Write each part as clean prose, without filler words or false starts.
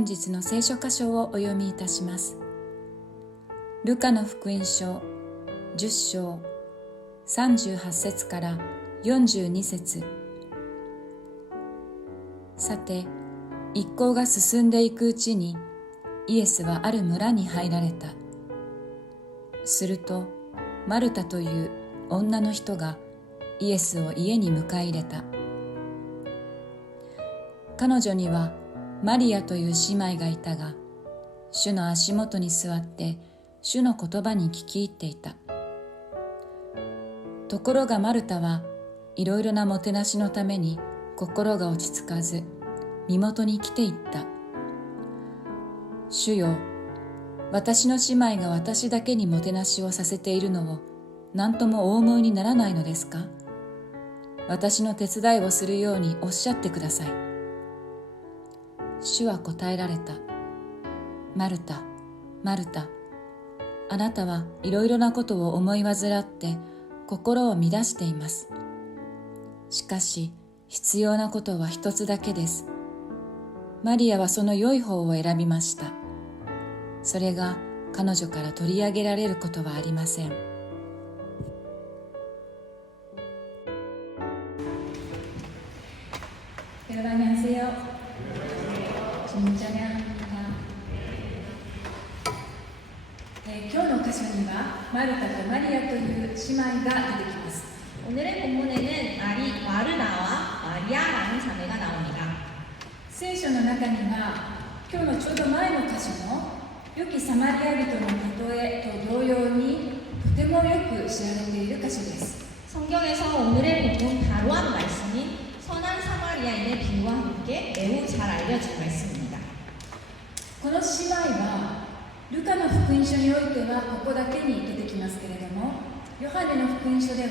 本日の聖書箇所をお読みいたします。ルカの福音書10章38節から42節。さて、一行が進んでいくうちに、イエスはある村に入られた。すると、マルタという女の人がイエスを家に迎え入れた。彼女にはマリアという姉妹がいたが、主の足元に座って主の言葉に聞き入っていた。ところがマルタはいろいろなもてなしのために心が落ち着かず、身元に来ていった。主よ、私の姉妹が私だけにもてなしをさせているのを何ともお思いにならないのですか？私の手伝いをするようにおっしゃってください。主は答えられた。マルタ、マルタ、あなたはいろいろなことを思い煩って心を乱しています。しかし必要なことは一つだけです。マリアはその良い方を選びました。それが彼女から取り上げられることはありません。안녕하세요. 진짜냐? 今日の箇所にはマルタとマリアという姉妹が出てきます。 오늘의 본문에는 마르나와 마리아라는 자매가 나옵니다. 聖書の中には今日のちょうど前の箇所の良きサマリア人の例えと同様にとてもよく知られている箇所です。 성경에서 오늘의 본문 바로 한 말씀인 선한 사마리아인의 비유와 함께 매우 잘 알려진 말씀입니다. この姉妹はルカの福音書においてはここだけに出てきますけれども、ヨハネの福音書では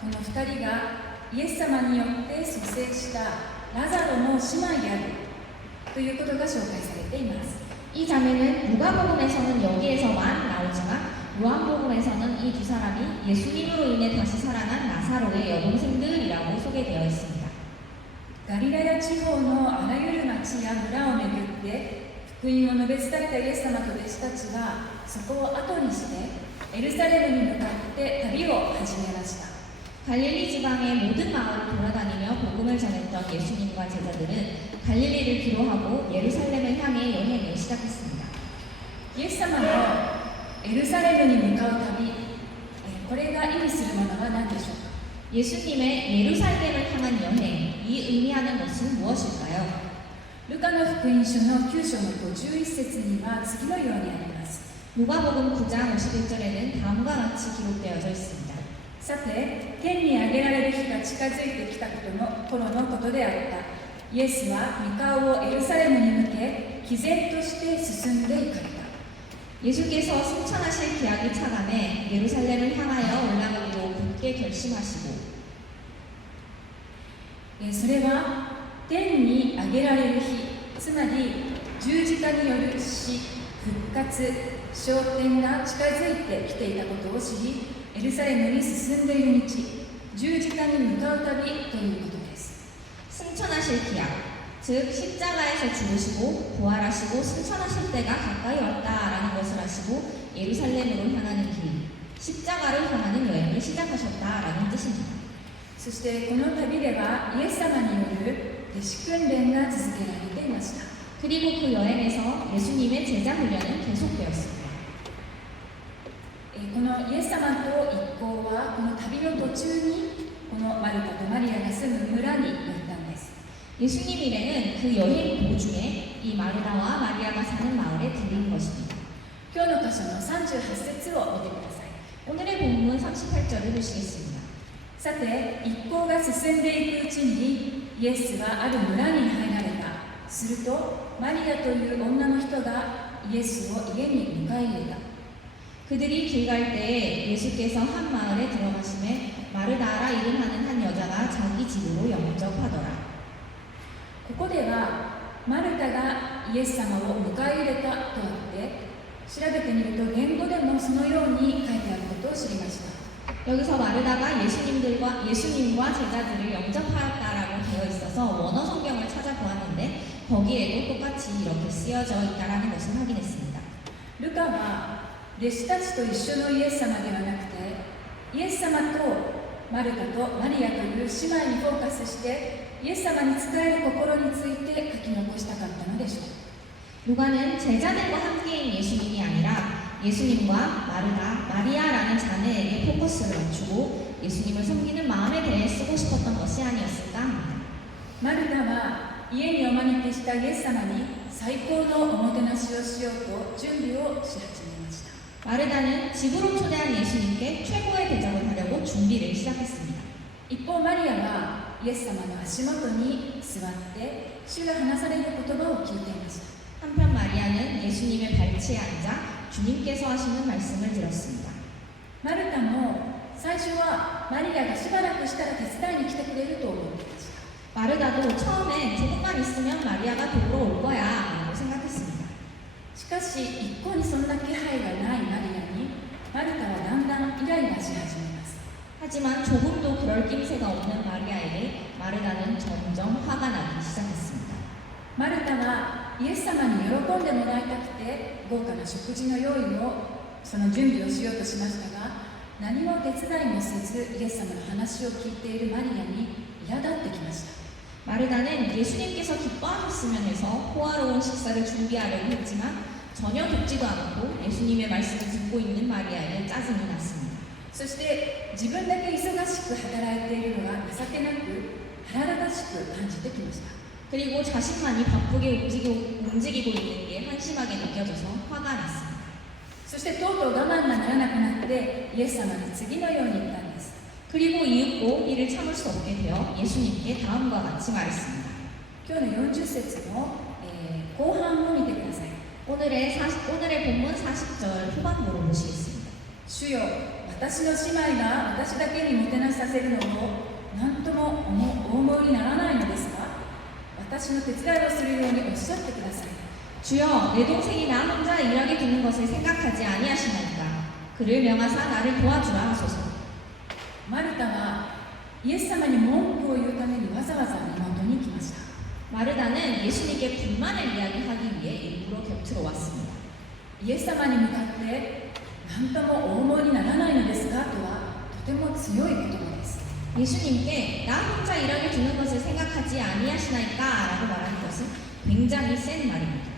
この2人がイエス様によって蘇生したラザロの姉妹であるということが紹介されています。 이 자매는 누가복음에서는 여기에서만 나오지만 요한복음에서는 이 두 사람이 예수님으로 인해 다시 살아난 나사로의 여동생들이라고 소개되어 있습니다. ガリラヤ地方のあらゆる町や村を巡って福音を述べ伝えたイエス様と弟子たちはそこを後にしてエルサレムに向かって旅を始めました。 갈릴리 지방의 모든 마을을 돌아다니며 복음을 전했던 예수님과 제자들은 갈릴리를 기로하고 예루살렘을 향해 여행을 시작했습니다. イエス様のエルサレムに向かう旅、これが意味するものは何でしょうか？ 예수님의 예루살렘을 향한 여행, 이 의미하는 것은 무엇일까요? ルカの福音書の9章の51節には次のようにあります。 누가복음 9장 51절에는 다음과 같이 기록되어져 있습니다. さて、天に上げられる日が近づいてきた頃のことであった。イエスは御顔をエルサレムに向け、毅然として進んで行かれた。 예수께서 승천하실 기약이 차감해 예루살렘을 향하여 올라가기로 굳게 결심하시고 それは天に上げられる日、つまり十字架による死、復活、昇天が近づいてきていたことを知り、エルサレムに進んでいる道、十字架に向かう旅ということです。 승천하실 기약, 즉 십자가에서 죽으시고 부활하시고 승천하실 때가 가까이 왔다라는 것을 아시고 예루살렘으로 향하는 길, 십자가를 향하는 여행을 시작하셨다라는 뜻입니다. そしてこの旅ではイエス様による弟子訓練が続けられていました。 그리고 그 여행에서 예수님의 제자 훈련은 계속되었습니다. このイエス様と一行はこの旅の途中にこのマルタとマリアが住む村に寄ったんです。 예수님 일행은 그 여행 도중에 이 마르다와 마리아가 사는 마을에 들린 것입니다. 今日の箇所の38節を見てください。 오늘의 본문 38절을 보시겠습니다. さて、一行が進んでいくうちにイエスはある村に入られた。するとマリアという女の人がイエスを家に迎え入れた。 그들이 길 갈 때에 예수께서 한 마을에 들어가심에 마르다라 이름하는 한 여자가 자기 집으로 영접하더라. ここではマルタがイエス様を迎え入れたとあって調べてみると言語でもそのように書いてあることを知りました。 여기서 마르다가 예수님과 제자들을 영접하였다라고 되어 있어서 원어 성경을 찾아보았는데 거기에도 똑같이 이렇게 쓰여져 있다라는 것을 확인했습니다. ルカは弟子たちと一緒のイエス様ではなくて、イエス様とマルタとマリアという姉妹にフォーカスして、イエス様に仕える心について書き残したかったのでしょう。 루가는 제자들과 함께인 예수님이 아니라 예수님과 마르다, 마리아라는 자매에게 포커스를 맞추고 예수님을 섬기는 마음에 대해 쓰고 싶었던 것이 아니었을까 합니다. マルタは家にお招きしたイエス様に最高のおもてなしをしようと準備をし始めました。 마르다는 집으로 초대한 예수님께 최고의 대접을 하려고 준비를 시작했습니다. 一方マリアはイエス様の足元に座って主が話される言葉を聞いていました。 한편 마리아는 예수님의 발치에 앉아 주님께서 하시는 말씀을 들었습니다. マルタも最初はマリアがしばらくしたら手伝いに来てくれると思っていました。 마르다도 처음엔 조금만 있으면 마리아가 도우러 올 거야 라고 생각했습니다. しかし一向にそんな気配がないマリアにマルタはだんだんイライラし始めます。 하지만 조금도 그럴 낌새가 없는 마리아에게 마르다는 점점 화가 나기 시작했습니다. マルタはイエス様に喜んでもらいたくて豪華な食事の用意をその準備をしようとしましたが、何も手伝いもせずイエス様の話を聞いているマリアに苛立ってきました。 마르다는 예수님께서 기뻐하셨으면 해서 호화로운 식사를 준비하려고 했지만 전혀 돕지도 않고 예수님의 말씀을 듣고 있는 마리아에게 짜증이 났습니다. そして自分だけ忙しく働いているのが情けなく腹立たしく感じてきました。 그리고 자신만이 바쁘게 움직이고 있는 게 한심하게 느껴져서 화가 났습니다. そしてとうとう我慢がならなくなってイエス様に次のように言ったんです。 그리고 이윽고 이를 참을 수 없게 되어 예수님께 다음과 같이 말했습니다. 今日の40節の、後半を見てください。 오늘의 본문 40절 후반부를 보시겠습니다. 主よ、私の姉妹が私だけにもてなしさせるのを何ともお思いにならないのですか？私の手伝いをするようにおっしゃってください。 주여, 내 동생이 나 혼자 일하게 두는 것을 생각하지 아니하시나이까. 그를 명하사 나를 도와주라 하소서. マルタはイエス様に文句を言うためにわざわざ妹に来ました。 마르다는 예수님께 불만을 이야기하기 위해 일부러 곁으로 왔습니다. イエス様に向かって何ともお思いにならないのですかとはとても強い言葉です。 예수님께 나 혼자 일하게 두는 것을 생각하지 아니하시나이까 라고 말하는 것은 굉장히 센 말입니다.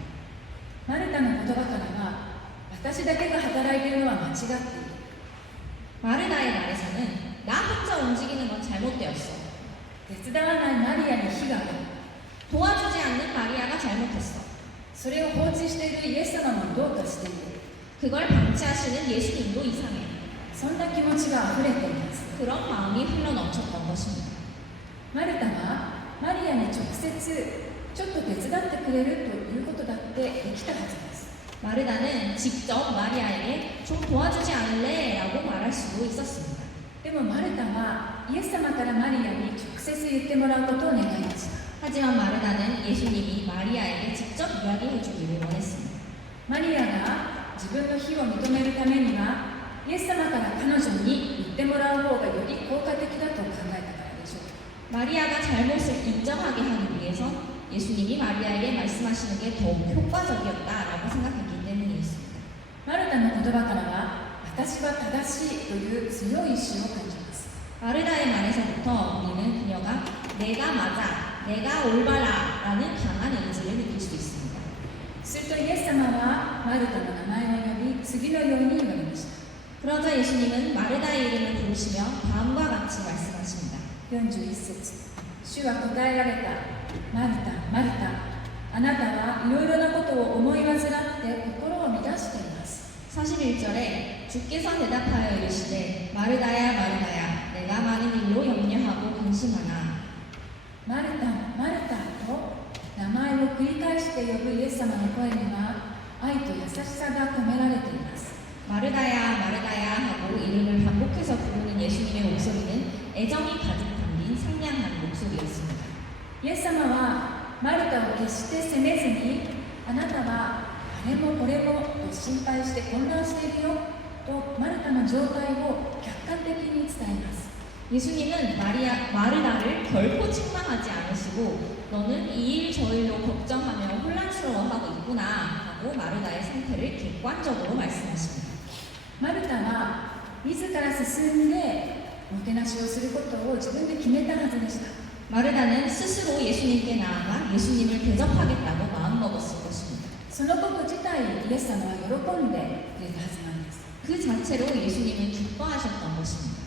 マルタの言葉からは私だけが働いているのは間違っている。 마르다의 말에서는 나 혼자 움직이는 건 잘못되었어. 手伝わないマリアに非がある。 도와주지 않는 마리아가 잘못했어. それを放置しているイエス様もどうかしている。 그걸 방치하시는 예수님도 이상해. そんな気持ちが溢れています。 그런 마음이 흘러넘쳤던 것입니다. マルタはマリアに直接ちょっと手伝ってくれるということだってできたはずです。 마르다는 직접 마리아에게 좀 도와주지 않을래? 라고 말할 수도 있었습니다. でもマルタはイエス様からマリアに直接言ってもらうことを願いました。 하지만 마르다는 예수님이 마리아에게 직접 이야기해 주기를 원했습니다. マリアが自分の非を認めるためにはイエス様から彼女に言ってもらう方がより効果的だと考えたからでしょう。 마리아가 잘못을 인정하게 하기 위해서 예수님이 마리아에게 말씀하시는 게 더욱 효과적이었다라고 생각했기 때문이었습니다. マルタの言葉からは私は正しいという強い意志を感じます。 마르다의 말에서부터 우리는 그녀가 내가 맞아, 내가 올바라 라는 강한 의지를 느낄 수 있습니다. するとイエス様はマルタの名前を呼び次のように言われました。 그러자 예수님은 마르다의 이름을 부르시며 다음과 같이 말씀하십니다. 41節、主は答えられた。マルタ、マルタ、あなたはいろいろなことを思い煩って心を乱しています。 41절에 주께서 대답하여 이르시되 마르다야 마르다야 내가 많은 일로 염려하고 근심하나 マルタ、マルタと名前を繰り返して呼ぶイエス様の声には愛と優しさが込められています。 마르다야 마르다야 하고 이름을 반복해서 부르는 예수님의 목소리는 애정이 가득 담긴 상냥한 목소리였습니다. イエス様はマルタを決して責めずにあなたはあれもこれもと心配して混乱しているよとマルタの状態を客観的に伝えます。 예수님은 마르다를 결코 책망하지 않으시고 너는 이 일 저 일로 걱정하며 혼란스러워하고 있구나 하고 마르다의 상태를 객관적으로 말씀하십니다. マルタは自ら進んでもてなしをすることを自分で決めたはずでした。 마르다는 스스로 예수님께 나아가 예수님을 대접하겠다고 마음먹었을 것입니다. そのこと自体イエス様は喜んでくれたはずなんです。 그 자체로 예수님은 기뻐하셨던 것입니다.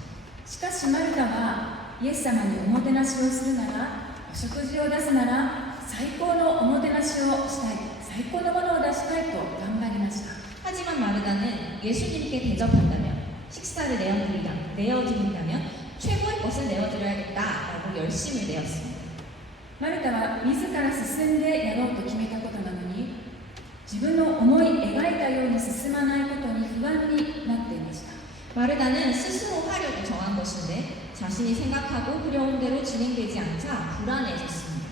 しかしマルタはイエス様におもてなしをするなら、お食事を出すなら最高のおもてなしをしたい、最高のものを出したいと頑張りました。 하지만 마르다는 예수님께 대접한다면, 식사를 내어드린다면 최고의 것을 내어드려야겠다라고 열심을 내었습니다. マルタは自ら進んでやろうと決めたことなのに、自分の思い描いたように進まないことに不安になっていました。 마르다는 스스로 하려고 정한 것인데 자신이 생각하고 그려온 대로 진행되지 않자 불안해졌습니다.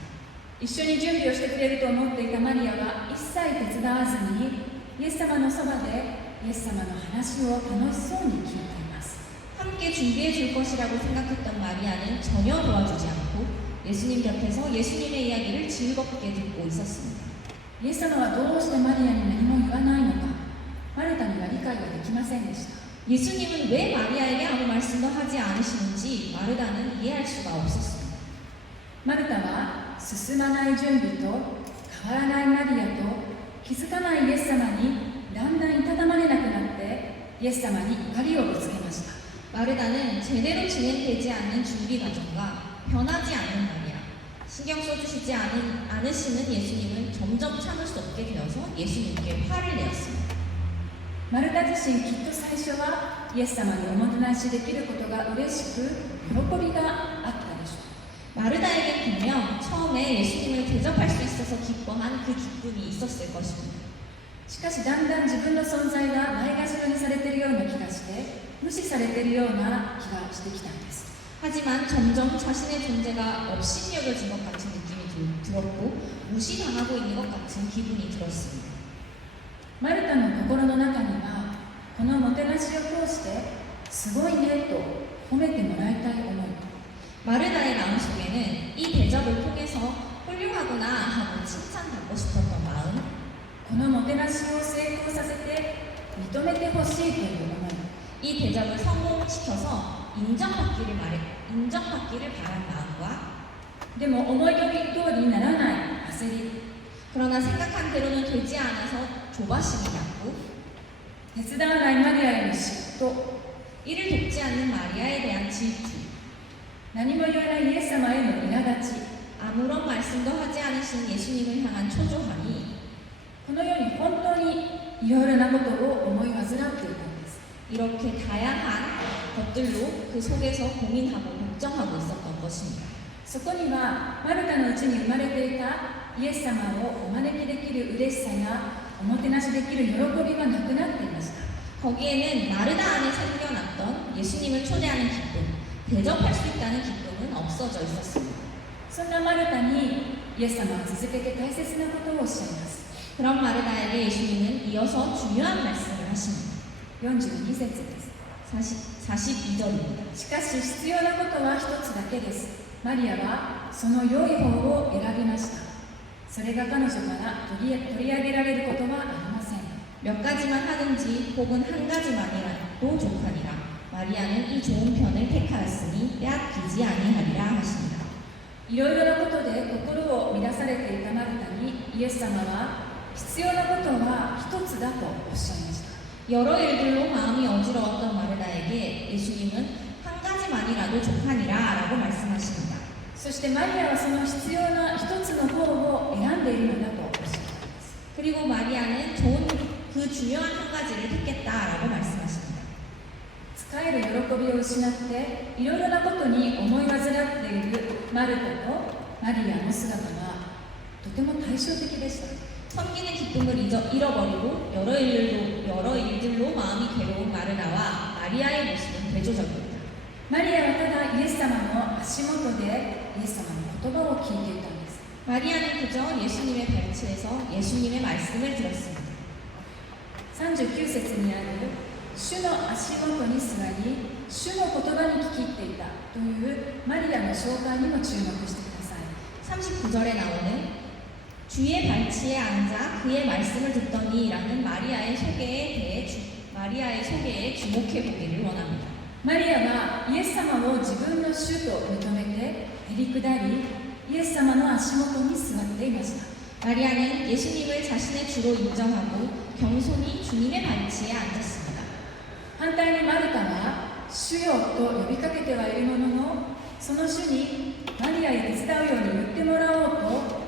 一緒に準備をしてくれると思っていたマリアは一切手伝わずにイエス様のそばでイエス様の話を楽しそうに聞いています。 함께 준비해 줄 것이라고 생각했던 마리아는 전혀 도와주지 않고 예수님 곁에서 예수님의 이야기를 즐겁게 듣고 있었습니다. イエス様はどうしてマリアに何も言わないのか、マルタには理解ができませんでした。 예수님은 왜 마리아에게 아무 말씀도 하지 않으시는지 마르다는 이해할 수가 없었습니다. マルタは進まない準備と変わらないマリアと気づかないイエス様にだんだんいたたまれなくなってイエス様に怒りをぶつけました。 마르다는 제대로 진행되지 않는 준비 과정과 변하지 않는 마리아, 신경 써주시지 않으시는 예수님은 점점 참을 수 없게 되어서 예수님께 화를 내었습니다. マルタ自身きっと最初はイエス様におもてなしできることが嬉しく喜びがあったでしょう。 마르다에겐 분명 처음에 예수님을 대접할 수 있어서 기뻐한 그 기쁨이 있었을 것입니다. しかしだんだん自分の存在がないがしろにされているような気がして無視されているような気がしてきたんです。 하지만 점점 자신의 존재가 없이 여겨진 것 같은 느낌이 들었고 무시당하고 있는 것 같은 기분이 들었습니다. マルタの心の中にはこのもてなしを通してすごいねと褒めてもらいたい思い、 마르다의 마음속에는 이 대접을 통해서 훌륭하구나 하고 칭찬받고 싶었던 마음, このもてなしを成功させて認めてほしいという思い、 이 대접을 성공시켜서 인정받기를 바란 마음과 でも思い通りにならない焦り、 그러나 생각한 대로는 되지 않아서 조바심이 났고 手伝わないマリアへの嫉妬、 이를 돕지 않는 마리아에 대한 질투, 何も言わないイエス様への苛立ち、 아무런 말씀도 하지 않으신 예수님을 향한 초조함이 このように本当にいろいろなことを思い煩っていたんです。 이렇게 다양한 것들로 그 속에서 고민하고 걱정하고 있었던 것입니다. そこにはマルタのうちに生まれていたイエス様をお招きできる嬉しさやおもてなしできる喜びがなくなっていました。 거기에는 마르다 안에 생겨났던 예수님을 초대하는 기쁨, 대접할 수 있다는 기쁨은 없어져 있었습니다. そんなマルタにイエス様は続けて大切なことをおっしゃいます。 그런 마르다에게 예수님은 이어서 중요한 말씀을 하십니다. 42節です。 42절입니다. しかし必要なことは一つだけです。マリアはその良い方を選びました。それが彼女から取り上げられることはありません。 몇 가지만 하든지 혹은 한 가지만이라도 족하니라. 마리아는 이 좋은 편을 택하였으니 빼앗기지 아니하리라 하십니다. いろいろなことで心を乱されていたマルタにイエス様は必要なことは一つだとおっしゃいました。 여러 일들로 마음이 어지러웠던 마르다에게 예수님은 한 가지만이라도 족하니라 라고 말씀하십니다. そしてマリアはその必要な一つの方を選んでいるのだとおっしゃったんです。 그리고 마리아는 좋은 그 중요한 한 가지를 택했다라고 말씀하십니다. 使える喜びを失っていろいろなことに思い煩っているマルタとマリアの姿はとても対照的でした。 섬기는 기쁨을 잃어버리고 여러 일들로 마음이 괴로운 마르다와 마리아의 모습은 대조적입니다. マリアはただイエス様の足元でイエス様の言葉を聞いていたんです。 마리아는 그저 예수님의 발치에서 예수님의 말씀을 들었습니다. 39節にある主の足元に座り主の言葉に聞き入っていたというマリアの紹介にも注目してください。 39절에 나오는 주의 발치에 앉아 그의 말씀을 듣더니 라는 마리아의 소개에 주목해 보기를 원합니다. マリアはイエス様を自分の主と認めてへり下り、イエス様の足元に座っていました。 마리아는 예수님을 자신의 주로 인정하고 겸손히 주님의 발치에 앉았습니다. 反対にマルタは主よと呼びかけてはいるものの、その主にマリアへ手伝うように言ってもらおうと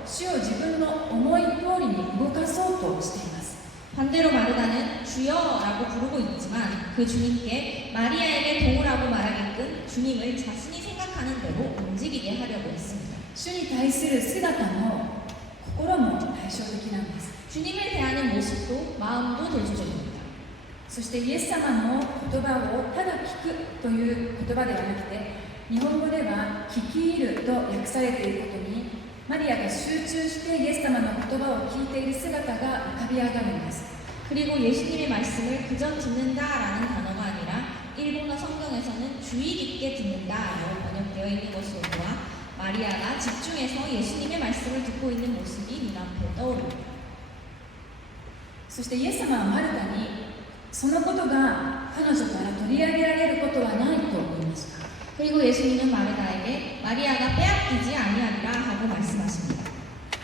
主を自分の思い通りに動かそうとしています。 반대로 마르다는 주여라고 부르고 있지만 그 주님께 마리아에게 도우라고 말하게끔 주님을 자신이 생각하는 대로 움직이게 하려고 했습니다. 主に対する姿も心も対照的なんです。 주님을 대하는 모습도 마음도 대조적입니다. そしてイエス様の言葉をただ聞くという言葉ではなくて、日本語では聞き入ると訳されていることに、マリアが集中してイエス様の言葉を聞いている姿が浮かび上がるんです。 그리고 예수님의 말씀을 그저 듣는다라는 단어가 아니라 일본어 성경에서는 주의 깊게 듣는다라고 번역되어 있는 것으로 보아 마리아가 집중해서 예수님의 말씀을 듣고 있는 모습이 눈앞에 떠오릅니다. そしてイエス様はマルタに、そのことが彼女から取り上げられることはないと言いました。 그리고 예수님은 마르다에게 마리아가 빼앗기지 아니하리라 하고 말씀하십니다.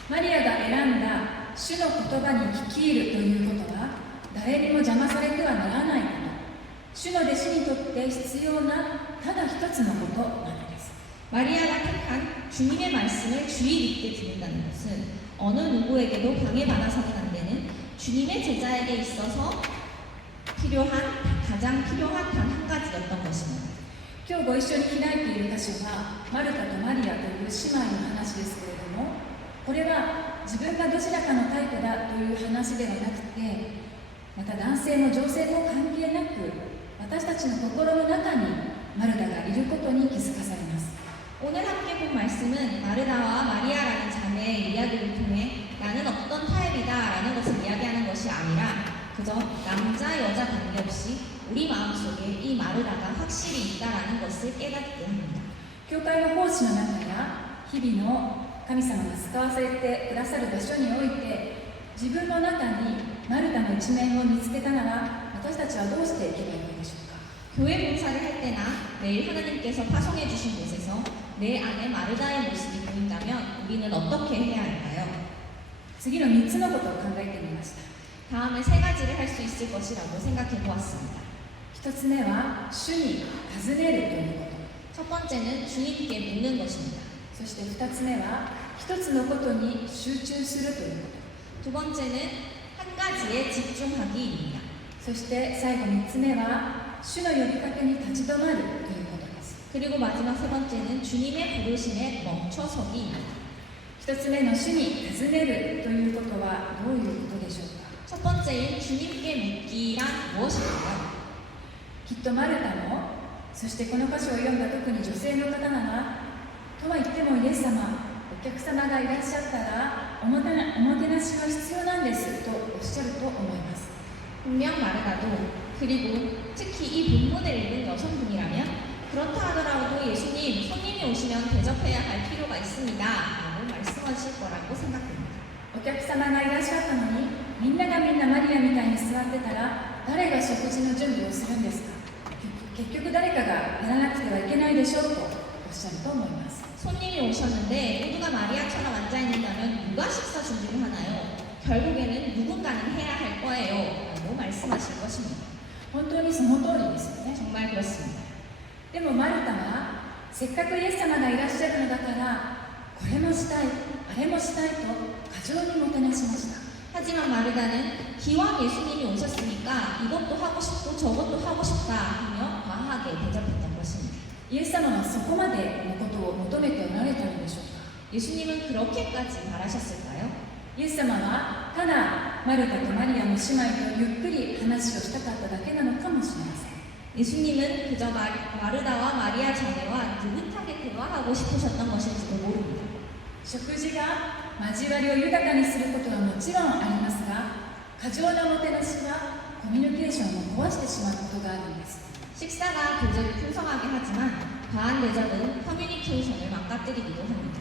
マリアが選んだ主の言葉に聞き入るということは、誰にも邪魔されてはならないこと、主の弟子にとって必要なただ一つのことなのです。 마리아가 택한 주님의 말씀을 주의 깊게 듣는다는 것은 어느 누구에게도 방해받아서는 안 되는 주님의 제자에게 있어서 가장 필요한 단 한 가지였던 것입니다. 今日ご一緒に開いている箇所はマルタとマリアという姉妹の話ですけれども、これは自分がどちらかのタイプだという話ではなくて、また男性も女性も関係なく、私たちの心の中にマルタがいることに気づかされます。 오늘 함께 본 말씀은 마르다와 마리아라는 자매의 이야기를 통해 나는 어떤 타입이다라는 것을 이야기하는 것이 아니라 그저 남자 여자 관계없이 우리 마음속에 이 마르다가 확실히 있다라는 것을 깨닫게 합니다. 教会の奉仕の中や日々の神様が使わせてくださる場所において、自分の中にマルタの一面を見つけたなら、私たちはどうしていけばいいのでしょうか。 교회 봉사를 할 때나 매일 하나님께서 파송해 주신 곳에서 내 안에 마르다의 모습이 보인다면 우리는 어떻게 해야 할까요? 次の3つのことを考えてみました。 다음에 세 가지를 할 수 있을 것이라고 생각해 보았습니다. 1つ目は主に尋ねるということ。 첫 번째는 주님께 묻는 것입니다. そして2つ目は1つのことに集中するというこ 두 번째는 한 가지에 집중하기입니다. と。そして最後3つ目は主の呼びかけに立ち止まるということです。 그리고 마지막 세 번째는 주님의 부르심에 멈춰서기입니다. 1つ目の主に尋ねるということはどういうことでしょうか。 첫 번째인 주님께 묻기란 무엇일까요? きっとマルタも、そしてこの歌詞を読んだ特に女性の方なら、とは言ってもイエス様、お客様がいらっしゃったらおもてなしが必要なんですとおっしゃると思います。 분명 마르다도 그리고 특히 이 본문을 읽은 여성분이라면 그렇다 하더라도 예수님 손님이 오시면 대접해야 할 필요가 있습니다 라고 말씀하실 거라고 생각됩니다. お客様がいらっしゃったのに、みんながみんなマリアみたいに座ってたら、誰が食事の準備をするんですか。結局誰かがやらなくてはいけないでしょうとおっしゃると思います。 손님이 오셨는데 모두가 마리아처럼 앉아있는다면 누가 식사 준비를 하나요? 결국에는 누군가는 해야 할 거예요 라고 말씀하실 것입니다. 本当にその通りですよね。 정말 그렇습니다. でもマルタは、せっかくイエス様がいらっしゃるのだから、これもしたい、あれもしたいと過剰にもてなしました。 하지만 마르다는 기왕 예수님이 오셨으니까 이것도 하고 싶고 저것도 하고 싶다 하며 과하게 대접했던 것입니다. イエス様はそこまでのことを求めておられたのでしょうか。 예수님은 그렇게까지 바라셨을까요? イエス様はただマルタとマリアの姉妹とゆっくり話をしたかっただけなのかもしれません。 예수님은 그저 마르다와 마리아 자매와 느긋하게 대화하고 싶으셨던 것인지도 모릅니다. 食事が交わりを豊かにすることはもちろんありますが、過剰なおもてなしはコミュニケーションを壊してしまうことがあるんです。 식사가 교제를 풍성하게 하지만 과한 대접은 커뮤니케이션을 망가뜨리기도 합니다.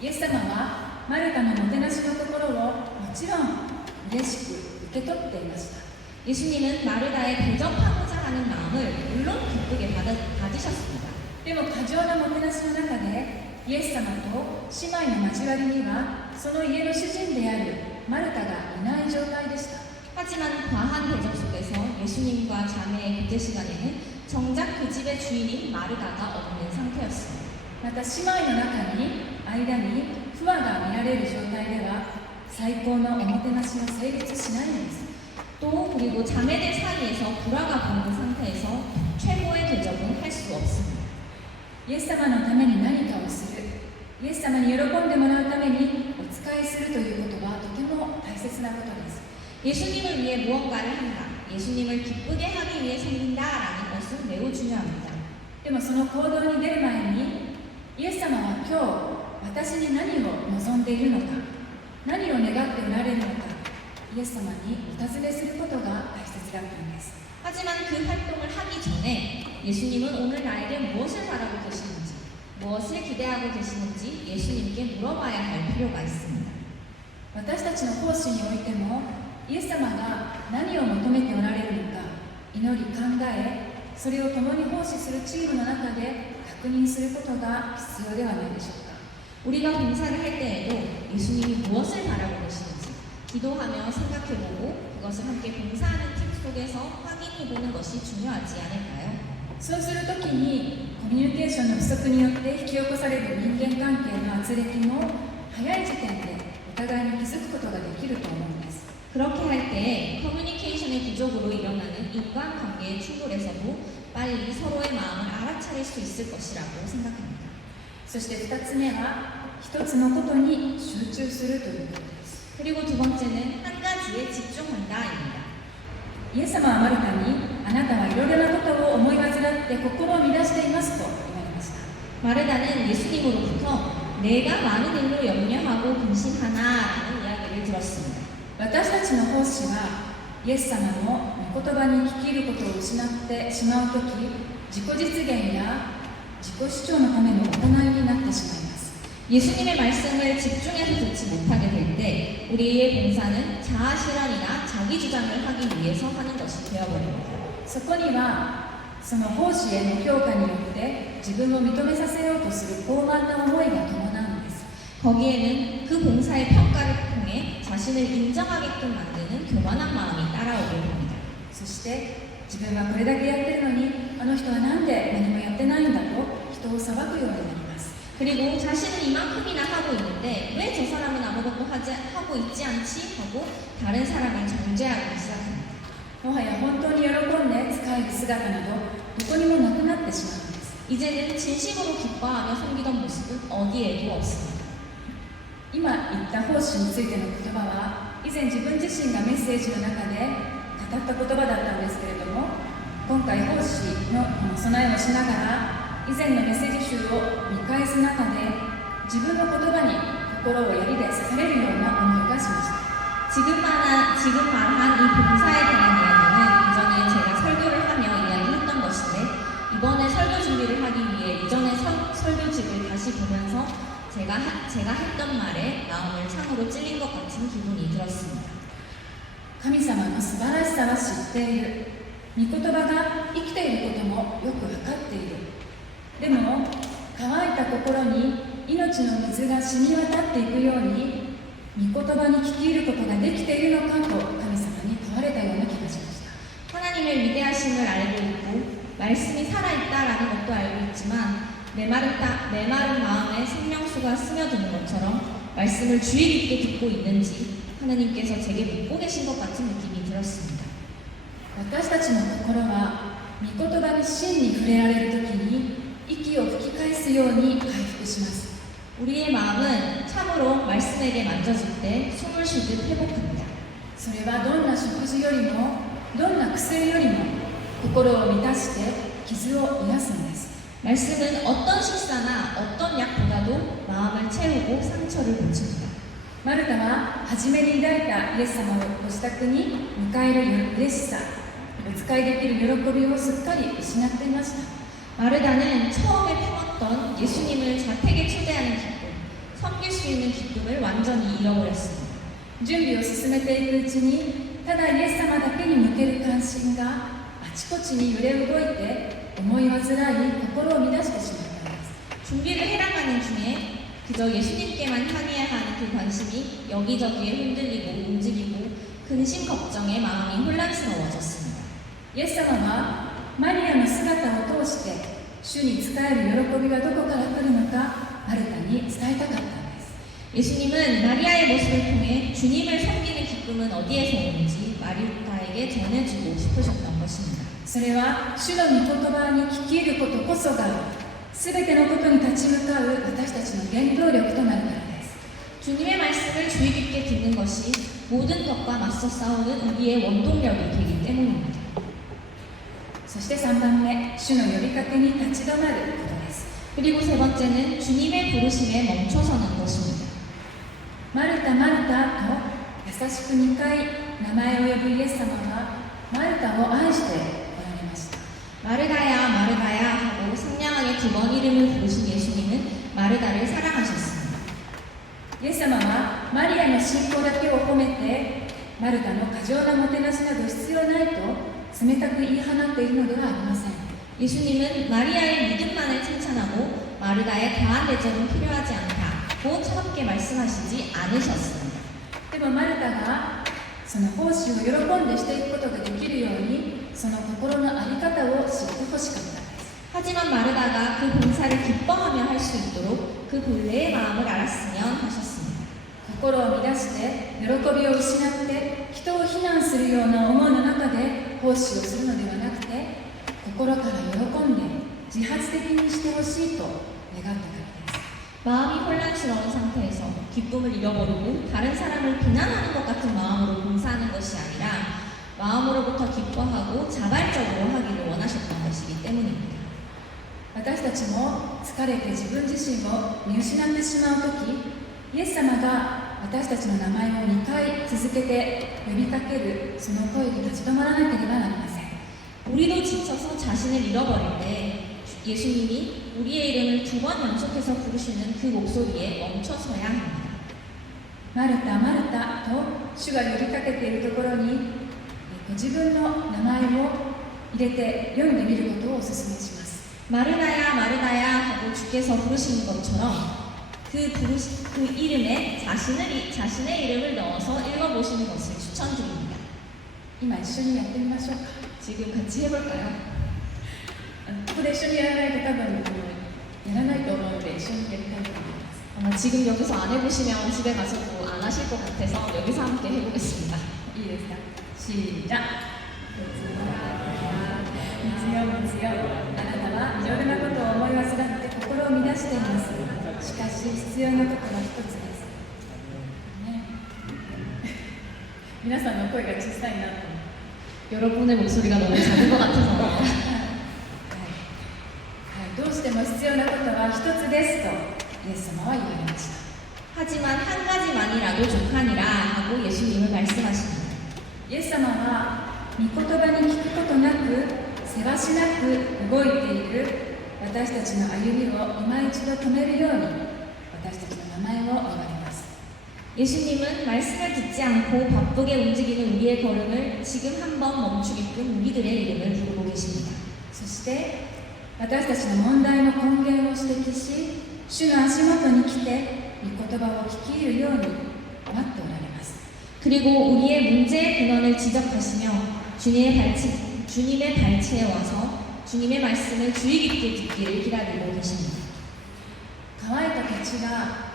イエス様はマルタのもてなしのところをもちろん嬉しく受け取っていました。 예수님은 마르다의 대접하고자 하는 마음을 물론 기쁘게 받으셨습니다. でも過剰なもてなしの中でイエス様と姉妹の交わりにはその家の主人であるマルタがいない状態でした。 하지만 과한 대접 속에서 예수님과 자매의 교제 시간에는 정작 그 집의 주인인 마르다가 없는 상태였습니다. また姉妹の間に不和が見られる状態では最高のおもてなしは成立しないのです。 또 그리고 자매들 사이에서 불화가 보이는 상태에서 최고의 대접은 할 수 없습니다. イエス様のために何かをする、イエス様に喜んでもらうためにお仕えするということはとても大切なことです。 예수님을 위해 무언가를 한다, 예수님을 기쁘게 하기 위해 섬긴다라는 것은 매우 중요합니다. でもその行動に出る前にイエス様は今日私に何を望んでいるのか、何を願っておられるのか、イエス様にお尋ねすることが大切だったんです。 하지만 그 활동을 하기 전에 예수님은 오늘 나에게 무엇을 바라고 계시는지, 무엇을 기대하고 계시는지 예수님께 물어봐야 할 필요가 있습니다. 私たちの奉仕においてもイエス様が何を求めておられるのか祈り考え、それを共に奉仕するチームの中で確認することが必要ではないでしょうか。 우리가 봉사를 할 때에도 예수님이 무엇을 바라고 계시는지 기도하며 생각해보고 그것을 함께 봉사하는 팀 속에서 확인해보는 것이 중요하지 않을까요? そうするときにコミュニケーションの不足によって引き起こされる人間関係の軋轢も早い時点でお互いに気づくことができると思うんです。 그렇게 할 때 커뮤니케이션의 부족으로 일어나는 인간관계의 충돌에서도 빨리 서로의 마음을 알아차릴 수 있을 것이라고 생각합니다. そして2つ目は一つのことに集中するということです。 그리고 두 번째는 한 가지에 집중한다입니다. イエス様はマルタにあなたはいろいろなことを思い煩って心を乱していますと言われました。 마르다는 예수님으로부터 내가 많은 일로 염려하고 근심하나라는 이야기를 들었습니다. 私たちの奉仕はイエス様の御言葉に聞き入ることを失ってしまうとき、自己実現や自己主張のための行いになってしまいます。 예수님의 말씀을 집중해서 듣지 못하게 될 때 우리의 봉사는 자아 실현이나 자기 주장을 하기 위해서 하는 것이 되어버립니다. そこにはその奉仕への評価によって自分を認めさせようとする傲慢な思いが伴うんです。 거기에는 그 봉사의 평가를 통해 자신을 인정하게끔 만드는 교만한 마음이 따라오게 됩니다. そして自分はこれだけやってるのにあの人はなんで何もやってないんだと人を裁くようになります。 그리고 자신은 이만큼이나 하고 있는데 왜 저 사람은 아무것도 하고 있지 않지? 하고 다른 사람을 정죄하기 시작합니다. もはや本当に喜んで仕える姿などどこにもなくなってしまうんです。 이제는 진심으로 기뻐하며 섬기던 모습은 어디에도 없습니다. 今言った奉仕についての言葉は以前自分自身がメッセージの中で語った言葉だったんですけれども、今回奉仕の備えをしながら以前のメッセージ集を見返す中で自分の言葉に心を槍で刺されるような思いがしました。 지금 말한 이 봉사에 대한 이야기는 이전에 제가 설교를 하며 이야기했던 것인데 이번에 설교 준비를 하기 위해 이전의 설교집을 다시 보면서 제가 했던 말에 마음을 창으로 찔린 것 같은 기분이 들었습니다. 神様の素晴らしさは知っている。御言葉が生きていることもよく分かっている。でも乾いた心に命の水が染み渡っていくように御言葉に聞き入ることができているのかと神様に問われたような気がしました。 하나님의 위대하심을 알고 있고 말씀이 살아있다라는 것도 알고 있지만 메마른 마음에 생명수가 스며드는 것처럼 말씀을 주의 깊게 듣고 있는지 하나님께서 제게 묻고 계신 것 같은 느낌이 들었습니다. 私たちの心は御言葉に真に触れられるときに息を吹き返すように回復します。 우리의 마음은 참으로 말씀에게 만져질 때 숨을 쉬듯 회복합니다. それはどんな食事よりもどんな薬よりも心を満たして傷を癒すんです。 말씀은 어떤 식사나 어떤 약보다도 마음을 채우고 상처를 고칩니다. マルタは初めに抱いたイエス様をご自宅に迎える嬉しさ、お使いできる喜びをすっかり失っていました。 마르다는 처음에 품었던 예수님을 자택에 초대하는 기쁨, 섬길 수 있는 기쁨을 완전히 잃어버렸습니다.準備を進めていくうちに、ただイエス様だけに向ける関心があちこちに揺れ動いて、思い煩い心を乱してしまったのです。 준비를 해나가는 중에 그저 예수님께만 향해야 하는 그 관심이 여기저기에 흔들리고 움직이고 근심 걱정에 마음이 혼란스러워졌습니다. イエス様はマリアの姿を通して、主に仕える喜びがどこから来るのか、マルタに伝えたかったのです。 예수님은 마리아의 모습을 통해 주님을 섬기는 기쁨은 어디에서 오는지 마리아에게 전해주고 싶으셨던 것입니다. それは主の御言葉に聞き入ることこそが、すべてのことに立ち向かう私たちの原動力となるからです。 주님의 말씀을 주의 깊게 듣는 것이 모든 것과 맞서 싸우는 우리의 원동력이 되기 때문입니다. そして3番目、主の呼びかけに立ち止まることです。 그리고 세 번째는 주님의 부르심에 멈춰서는 것입니다. マルタ、マルタと優しく2回名前を呼ぶイエス様は、マルタを愛しておられました。 마르다야 마르다야 하고 상냥하게 두 번 이름을 부르신 예수님은 마르다를 사랑하셨습니다. イエス様はマリアの信仰だけを褒めて、マルタの過剰なもてなしなど必要ないと冷たく言い放っているのではありません。 예수님은 마리아의 믿음만을 칭찬하고 마르다의 과한 대접은 필요하지 않다고 차갑게 말씀하시지 않으셨습니다. でもマルタがその奉仕を喜んでしていくことができるように、その心の在り方を知ってほしかったんです。 하지만 마르다가 그 봉사를 기뻐하며 할 수 있도록 그 본래의 마음을 알았으면 하셨습니다. 心を乱して喜びを失って人を非難するような思いの中で奉仕をするのではなくて、心から喜んで自発的にしてほしいと願ったからです。 마음이 혼란스러운 상태에서 기쁨을 잃어버리고 다른 사람을 비난하는 것 같은 마음으로 봉사하는 것이 아니라 마음으로부터 기뻐하고 자발적으로 하기를 원하셨던 것이기 때문입니다. 私たちも疲れて自分自身を見失ってしまうとき、イエス様が私たちの名前を2回続けて呼びかけるその声に立ち止まらなければなりません。 우리도 지쳐서 자신을 잃어버릴 때 예수님이 우리의 이름을 두 번 연속해서 부르시는 그 목소리에 멈춰서야 합니다. マルタ、マルタと主が呼びかけているところにご自分の名前を入れて読んでみることをお勧めします。 마르다야 마르다야 하고 주께서 부르시는 것처럼 그 이름에 자신의 이름을 넣어서 읽어보시는 것을 추천드립니다. 今一緒にやってみましょうか。 지금 같이 해볼까요? ここで一緒にやらないと多分やらないと思うので一緒にやりたいと思います。 아마 지금 여기서 안 해보시면 집에 가서도 안 하실 것 같아서 여기서 함께 해보겠습니다. いいですか。シーラ。見つよ見つよ。あなたはいろいろなことを思い煩って心を乱しています。しかし必要なことは一つです。ね、皆さんの声が小さいなと。 여러분의 목소리가 너무 작은 것 같아서 はい、どうしても必要なことは一つですとイエス様は言われました。 하지만 한 가지만이라도 족하니라 하고 예수님은 말씀하십니다. イエス様は御言葉に聞くことなくせわしなく動いている私たちの歩みを今一度止めるように私たちの名前を呼ばれます。 예수님은 말씀을 듣지 않고 바쁘게 움직이는 우리의 걸음을 지금 한번 멈추게끔 우리들의 이름을 부르고 계십니다. そして私たちの問題の根源を指摘し、主の足元に来て御言葉を聞き入るように待っておられます。 그리고 우리의 문제의 근원을 지적하시며 주님의 발치에 와서 주님의 말씀을 주의 깊게 듣기를 기다리고 계십니다. 乾いた土地が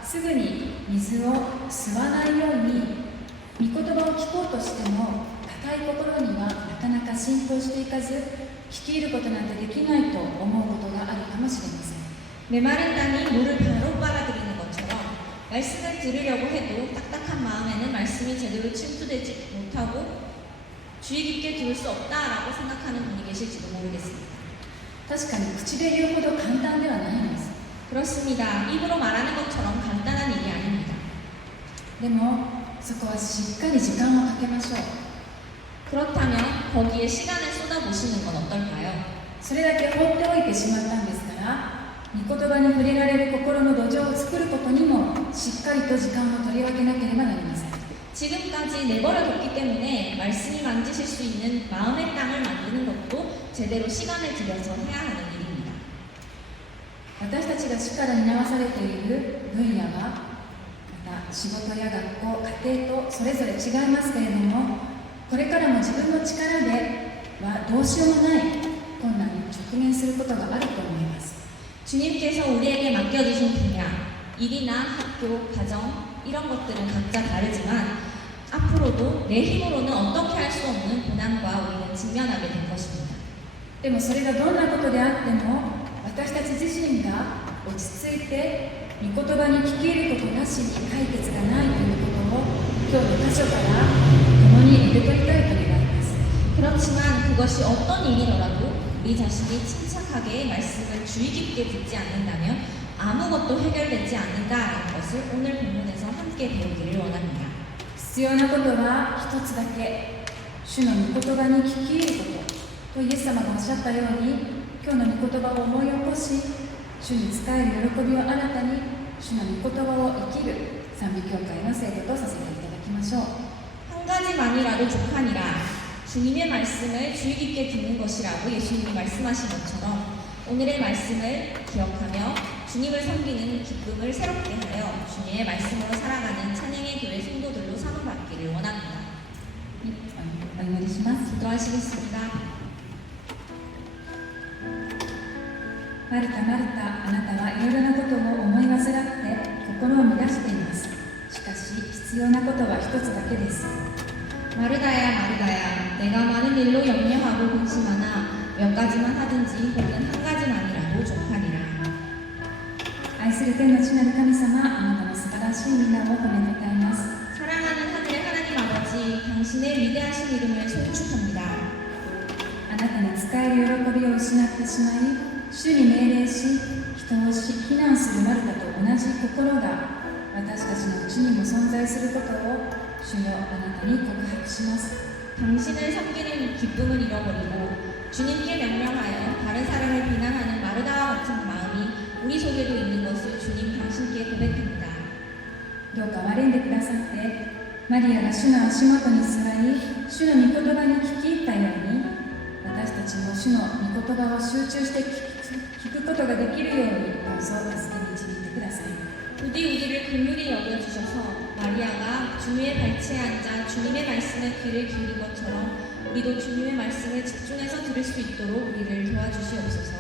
すぐに水を吸わないように、御言葉を聞こうとしても固い心にはなかなか浸透していかず、聞き入ることなんてできないと思うことがあるかもしれません。 메마른 땅이 물을 바로 빨아들이는 것처럼 말씀을 들으려고 해도 딱딱한 마음에는 말씀이 제대로 침투되지 못하고 주의 깊게 들을 수 없다라고 생각하는 분이 계실지도 모르겠습니다. 確かに口で言うほど簡単ではないんです。 그렇습니다. 입으로 말하는 것처럼 간단한 일이 아닙니다. でもそこはしっかり時間をかけましょう。 그렇다면 거기에 시간을 쏟아부시는 건 어떨까요? それだけ放っておいてしまったんですから、御御言葉に触れられる心の土壌を作ることにもしっかりと時間を取り分けなければなりません。 지금까지 내버려뒀기 때문에 말씀이 만지실 수 있는 마음의 땅을 만드는 것도 제대로 시간을 들여서 해야 하는 일입니다. 私たちが主から担わされている分野はまた仕事や学校、家庭とそれぞれ違いますけれども、これからも自分の力ではどうしようもない困難に直面することがあると思います。 주님께서 우리에게 맡겨주신 분야, 일이나 학교, 가정 이런 것들은 각자 다르지만 앞으로도 내 힘으로는 어떻게 할 수 없는 고난과 우리는 직면하게 될 것입니다. でもそれがどんなことであっても私たち自身が落ち着いて御言葉に聞き入ることなしに解決がないということを今日の箇所から共に受け取りたいと願います。 그렇지만 그것이 어떤 일이더라도 우리 자신이 침착하게 말씀을 주의 깊게 듣지 않는다면 아무것도 해결되지 않는다라는 것을 오늘 본문에서 함께 배우기를 원합니다. 必要なことは一つだけ、主の御言葉に聞き入ることとイエス様がおっしゃったように、今日の御言葉を思い起こし、主に仕える喜びを新たに主の御言葉を生きる賛美教会の生徒とさせていただきましょう。 한 가지만이라도 족하니라. 주님의 말씀을 주의 깊게 듣는 것이라고 예수님이 말씀하신 것처럼 오늘의 말씀을 기억하며 주님을 섬기는 기쁨을 새롭게 하여 주님의 말씀으로 살아가는 찬양의 교회 성도들로 사모받기를 원합니다. お祈りします。 기도하시겠습니다. マルタ、マルタ、あなたはいろいろなことを思い煩って心を乱しています。しかし必要なことは一つだけです。 마르다야 마르다야 내가 많은 일로 염려하고 근심하나 몇 가지만 하든지 혹은 한 가지만이라도 족하니라. 愛する天の地なる神様、あなたの素晴らしい皆を褒めたたえます。 사랑하는 하늘의 하나님 아버지 당신의 위대하신 이름을 송축합니다. あなたに仕える喜びを失ってしまい、主に命令し、人を非難するマルタと同じ心が私たちのうちにも存在することを主よ、あなたに告白します。 당신을 섬기는 기쁨을 잃어버리고 주님께 명령하여 다른 사람을 비난하는 마르다와 같은 마음이 우리 속에도 있는 것을 주님 당신께 고백합니다. どうか憐れんでくださって、マリアが主の足元に座り、主の御言葉に聞き入ったように、私たちも主の御言葉を集中して聞くことができるように、どうぞ助け導いてください。 부디 우리를 긍휼히 여겨주셔서 마리아가 주님의 발치에 앉아 주님의 말씀에 귀를 기울인 것처럼 우리도 주님의 말씀을 집중해서 들을 수 있도록 우리를 도와주시옵소서.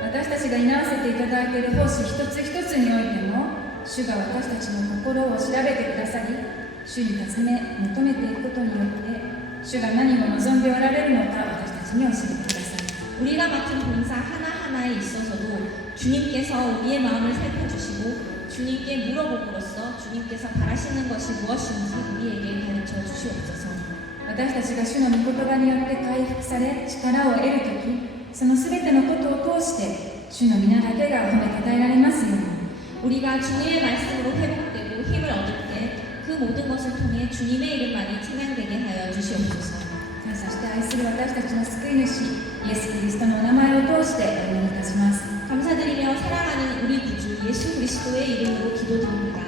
私たちが担わせていただいている奉仕一つ一つにおいても、主が私たちの心を調べてくださり、主に尋ね求めていくことによって主が何を望んでおられるのか私たちに教えてください。 우리가 맡은 봉사 하나하나에 있어서도 주님께서 우리의 마음을 살펴주시고 주님께 물어봄으로써 주님께서 바라시는 것이 무엇인지 우리에게 가르쳐 주시옵소서. 私たちが主の御言葉によって回復され力を得るとき、そのすべてのことを通して主の皆だけが褒めたたえられますように。 우리가 주님의 말씀으로 회복되고 힘을 얻을 때 그 모든 것을 통해 주님의 이름만이 찬양되게 하여 주시옵소서. 感謝して愛する私たちの救い主イエス・キリストのお名前を通してお祈りいたします。 감사드리며 사랑하는 우리 구주 예수 그리스도의 이름으로 기도드립니다.